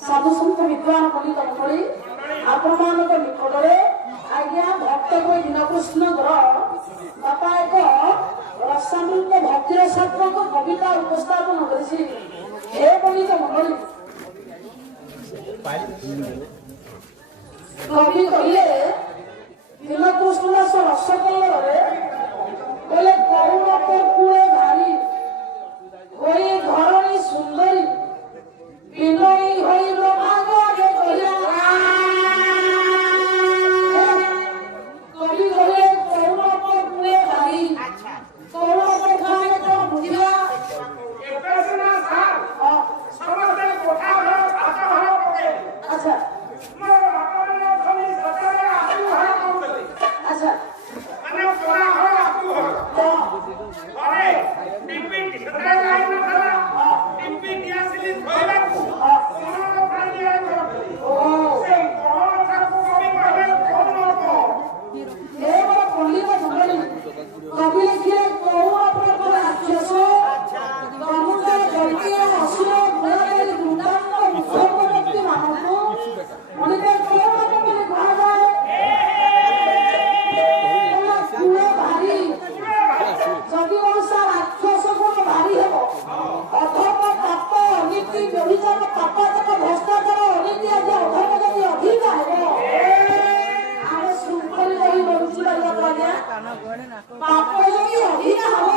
साधु संत विद्वान पंडित मंडली आपण निकटरे आज्ञा भक्त दीनकृष्ण बापा एक रसामृत भक्ति रसात्मक कविता उपस्थापन करी पंडित मंडली कवि कहले दीनकृष्ण दास रसकल्लरे बोले करुण कूले भारी होई धरणी सुंदरी विनयी होई लोभागे कहिया कवि कहले करुण कूले भारी करुण कथाए तो बुझिया एकसना सार समस्त कोठा घर खाता घर पके अच्छा मोर बापाने खली सतरे आसु घर पके अच्छा माने कोठा घर आसु घर अरे टिपी सतरे लाइन न करा टिपी दिया सिली धोइला कोन पानी दिया करतली ओ से कोन ठाकु कवि कहले कोन को हे बड़ पंडित मंडली कवि लिखिले करुण प्रकार राक्षस कमुंडा जटिया असुर गुणकारी गुंडांग मुखपति मानव उनके करुण कवि कहा कुले भारी जदि वर्षा राक्षस गुण भारी हेबो अधर्म पाप अनीति व्यभिचार पापाचार भ्रष्टाचार अनीति आदि अधर्म जदि अधिक हेबो आमे सुखरी रही बरुची लगा आज्ञा पाप जदि अधिक हेबो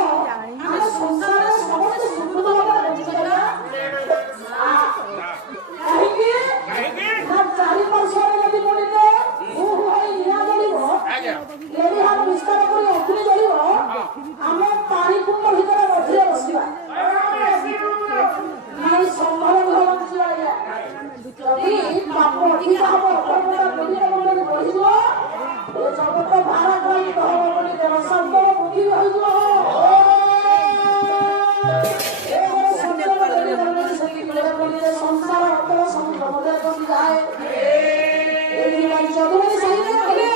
आमे संसार समस्त सुखद भाବରେ ବଞ୍ଚିପାରିବା କାହିଁକି ନା ଚାରି ପାର୍ଶ୍ୱରେ ଯଦି ପଡ଼ିଲେ ହୋଇ ନିଆଁ ଜଳିବ ଏରିହାର ବିସ୍ତାର କରି ଅଗ୍ନି ଜଳିବ ଆମେ ପାଣି କୁଣ୍ଡ ଭିତରେ ମଝିରେ ବସିବା ନାଇଁ ସମ୍ଭବ ନୁହେଁ ବଞ୍ଚିବା ଯଦି ପାପ ଅଧିକ ହବ ଅଧର୍ମତା ବଢିଯିବ ଏ ଜଗତ ଭାରାକ୍ରାନ୍ତ ହବ ବୋଲି ଦେବଶବ୍ଦ ବୁଦ୍ଧି ହୋଇଯିବ संसार अतल समुद्र मध्य पति जाए चौधरी सही कहले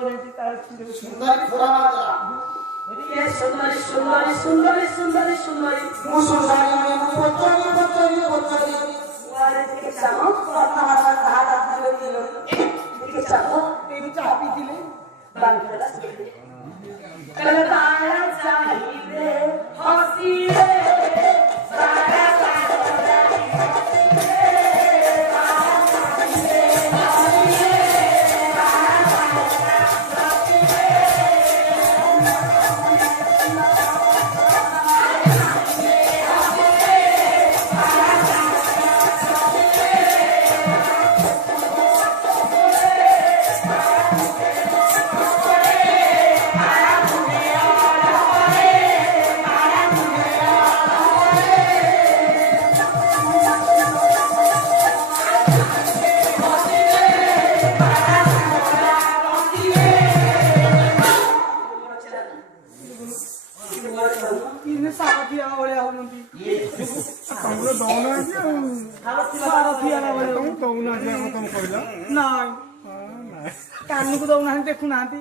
ସୁନ୍ଦରୀ ଖରା ମାତା ये सुंदरी सुंदरी सुंदरी सुंदरी सुंदरी ମୁଁ ସୁନ୍ଦରୀ ପଚାରି ପଚାରି ପଚାରି वाले के चाहो अपना हाथ हाथ हाथ में दिलो के चाहो ଏଇଠି ଚାହା ପିଇଥିଲେ बांध कलताया चाहिए हंसी रे सारा ଇନେ ସାରଥିଆ ଭଳିଆ ହଉଛନ୍ତି ତମର ଦଉନାହାନ୍ତି ଆଉ ସାରଥିଆ ଭଳିଆ ତମକୁ ଦଉନାହାନ୍ତି ଆଉ ତମେ କହିଲ ନାଇଁ କାନକୁ ଦଉନାହାନ୍ତି ଦେଖୁନାହାନ୍ତି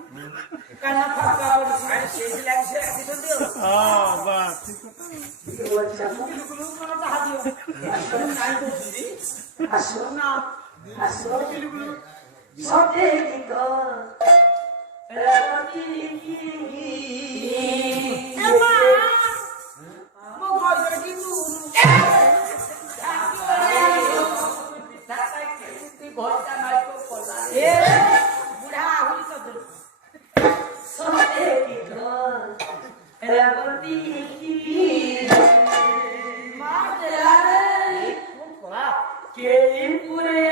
काना फाका पड़ी अरे सेज लाग से आसीଛନ୍ତି ହଁ ବାସ୍ ଠିକ କଥା आसो ना आसो सोते गीतो रवती की एमा मो भइर कि तू भइता नाइ को पला ए बुढा हुई त सोते गीतो रवती की माते रे के पूरे